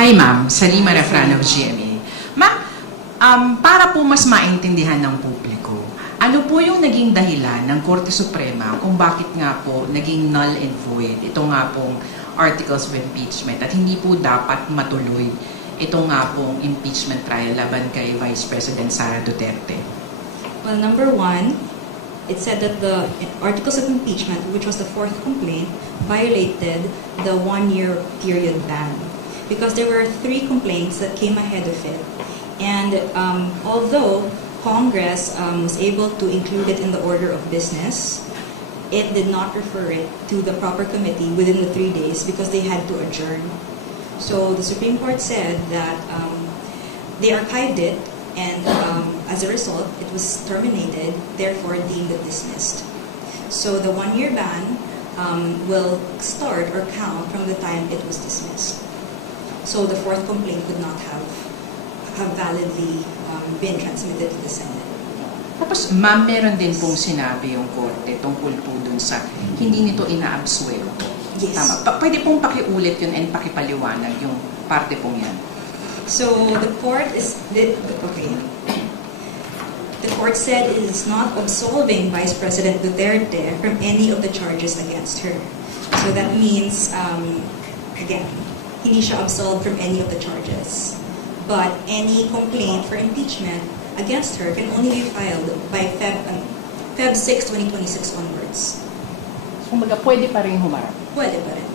Hi ma'am, Salima Refran of GMA. Ma'am, para po mas maintindihan ng publiko, ano po yung naging dahilan ng Korte Suprema kung bakit nga po naging null and void ito nga pong articles of impeachment at hindi po dapat matuloy ito nga pong impeachment trial laban kay Vice President Sara Duterte? Well, number one, it said that the articles of impeachment, which was the fourth complaint, violated the one-year period ban. Because there were 3 complaints that came ahead of it. And although Congress was able to include it in the order of business, it did not refer it to the proper committee within the 3 days because they had to adjourn. So the Supreme Court said that they archived it, and as a result, it was terminated, therefore deemed it dismissed. So the one-year ban will start or count from the time it was dismissed. So the fourth complaint could not have validly been transmitted to the Senate. Tapos ma'am, meron din pong sinabi yung Korte tungkol po dun sa hindi nito ina-absuelto. Yes. Tama. Pwede pong pakiulit yun and pakipaliwanag yung parte pong yan. So the court The court said it is not absolving Vice President Duterte from any of the charges against her. So that means, again, hindi siya absolved from any of the charges. But any complaint for impeachment against her can only be filed by Feb 6, 2026 onwards. Kumbaga, pwede pa rin humarap. Pwede pa rin.